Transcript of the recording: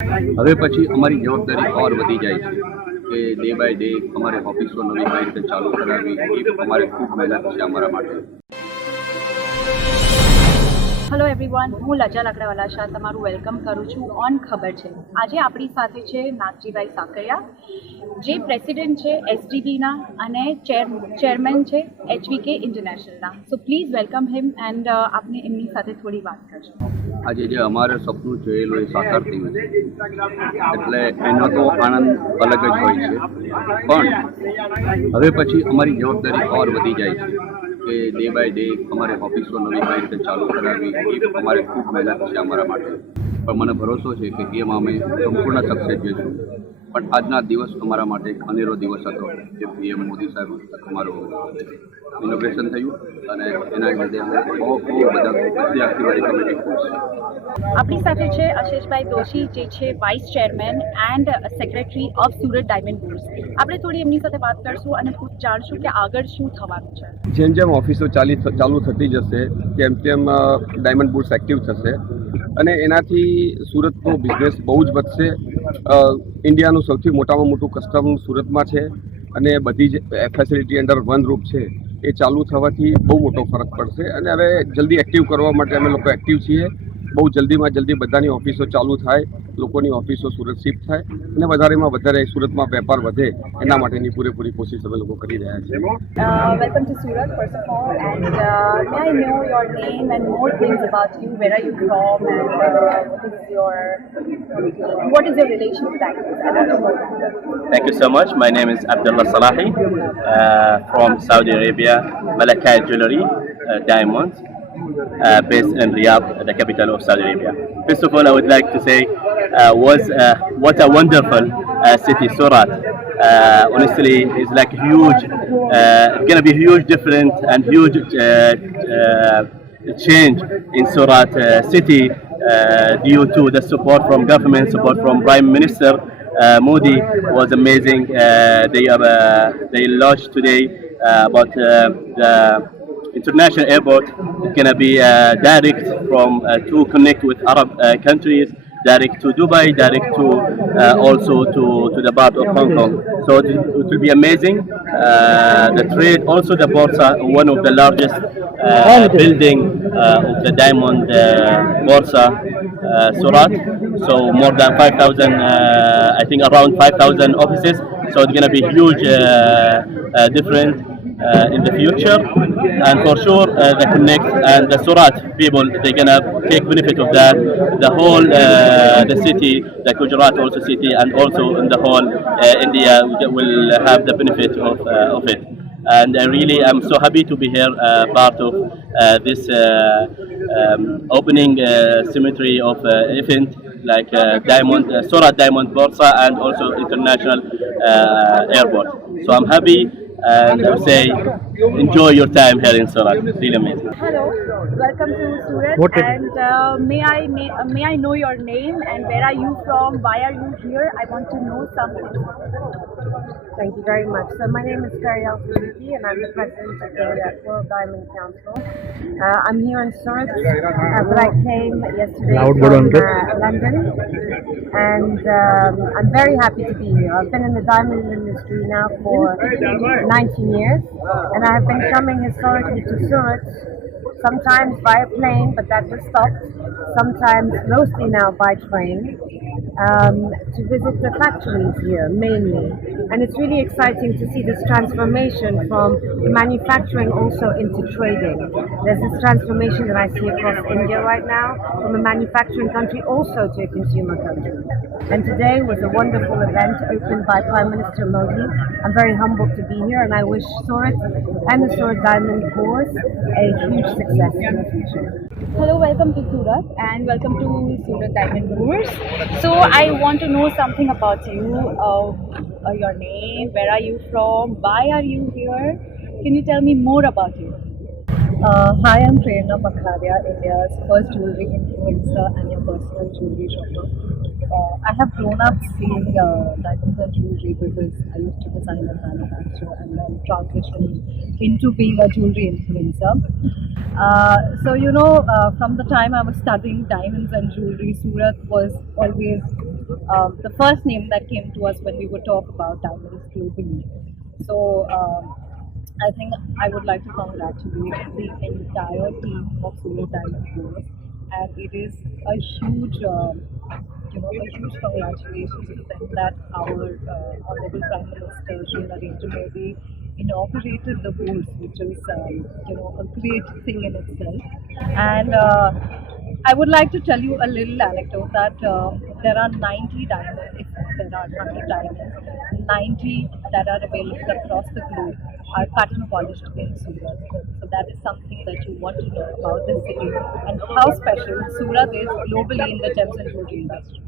હવે પછી અમારી જવાબદારી ઓર વધી જાય છે કે ડે બાય ડે અમારે ઓફિસો નવી કઈ રીતે ચાલુ કરાવવી એ અમારે ખૂબ મહેનત છે અમારા માટે. હેલો એવરીવન, હું લજા લાકડાવાલા શાહ તમારું વેલકમ કરું છું ઓન ખબર છે. આજે આપણી સાથે છે નાગજીભાઈ સાકરિયા, જે પ્રેસિડેન્ટ છે એસડીબીના અને ચેરમેન છે HVK ઇન્ટરનેશનલના. So please welcome him and આપણે એમની સાથે થોડી વાત કરશું. આજે જે અમારે સપનું જોયેલું એ સાકાર થયું છે એટલે એનો તો આનંદ અલગ જ હોય છે. પણ હવે પછી અમારી જવાબદારી ઓર વધી જાય છે કે ડે બાય ડે અમારે ઓફિસો નવી કઈ રીતે ચાલુ કરાવવી એ અમારે ખૂબ મહેનત છે અમારા માટે. પણ મને ભરોસો છે કે એમાં અમે સંપૂર્ણ સક્સેસ જઈશું. પણ આજના દિવસ અમારા માટે એક અનેરો દિવસ હતો જે PM મોદી સાહેબ અમારું ઇનોગ્રેશન થયું અને એના લીધે બહુ બધા બધી આખી મારી કમિટી ખુશ છે. આપણી સાથે છે આશિષભાઈ દોશી, જે છે vice chairman and secretary of Surat diamond bourse. આપણે થોડી એમની સાથે વાત કરશું અને જાણશું કે આગળ શું થવાનું છે. જેમ જેમ ઓફિસો ચાલુ થતી જશે તેમ તેમ ડાયમંડ બુર્સ એક્ટિવ થશે અને એનાથી સુરતનો બિઝનેસ બહુ જ વધશે. ઇન્ડિયાનું સૌથી મોટામાં મોટું કસ્ટમ સુરતમાં છે અને બધી જ ફેસિલિટી અંડર વન રૂપ છે. એ ચાલુ થવાથી બહુ મોટો ફરક પડશે અને હવે જલ્દી એક્ટિવ કરવા માટે અમે લોકો એક્ટિવ છીએ. બહુ જલ્દીમાં જલ્દી બધાની ઓફિસો ચાલુ થાય, લોકોની ઓફિસો સુરત શિફ્ટ થાય અને વધારેમાં વધારે સુરતમાં વેપાર વધે એના માટેની પૂરેપૂરી કોશિશ અમે લોકો કરી રહ્યા છીએ. Welcome to Surat, first of all, and may I know your name and more things about you? Where are you from, and what is your relation to that? I want to know that. Thank you so much. My name is Abdullah Salahi from Saudi Arabia, Malakai Jewelry, Diamonds, based in Riyadh, the capital of Saudi Arabia. First of all, I would like to say what a wonderful city, Surat. Honestly, it's like huge, going to be huge difference and huge change in Surat city due to the support from government, support from Prime Minister Modi was amazing. They launched today about the international airport. It's going to be direct from to connect with Arab countries, direct to Dubai, direct to also to the part of Hong Kong. So it will be amazing. The trade, also the Borsa, one of the largest building of the diamond Borsa, Surat. So more than 5,000, I think around 5,000 offices. So it's going to be huge difference in the future, and for sure the Connect and the Surat people, they're gonna take benefit of that. The whole the city, the Gujarat also city, and also in the whole India will have the benefit of it. And I really am so happy to be here, part of this opening cemetery of event like Surat Diamond Borsa and also international airport. So I'm happy. And I would say, enjoy your time here in Surat. Really amazing. Hello, welcome to Surat. And may I know your name and where are you from? Why are you here? I want to know something. Thank you very much. So my name is Kariel Suzuki and I'm the president of the World Diamond Council. I'm here in Surat, but I came yesterday from London, and I'm very happy to be here. I've been in the diamond industry now for 19 years, and I have been coming historically to Surat, sometimes by plane, but that just stopped, sometimes mostly now by train, to visit the factories here mainly. And it's really exciting to see this transformation from manufacturing also into trading. There's this transformation that I see across India right now, from a manufacturing country also to a consumer country. And today was a wonderful event opened by Prime Minister Modi. I'm very humbled to be here, and I wish Surat and the Surat Diamond Bourse a huge success in the future. Hello, welcome to Surat and welcome to Surat Diamond Bourse. So I want to know something about you. Your name, where are you from, why are you here? Can you tell me more about you? Hi, I'm Prerna Pakharia, India's first jewelry influencer and your personal jewelry shopper. I have grown up seeing diamonds and jewelry because I used to design and manufacture and then transitioned into being a jewelry influencer. From the time I was studying diamonds and jewelry, Surat was always the first name that came to us when we would talk about diamonds globally. So I think I would like to congratulate the entire team of Surat Diamond Growers, and it is a huge, a huge congratulations to them that our Honorable Prime Minister Shri Narendra Modi inaugurated the booth, which is a great thing in itself. And I would like to tell you a little anecdote that there are 90 diamonds, if there are 100 diamonds, 90 that are available across the globe are cut and polished in Surat. So that is something that you want to know about this city and how special Surat is globally in the gems and jewelry industry.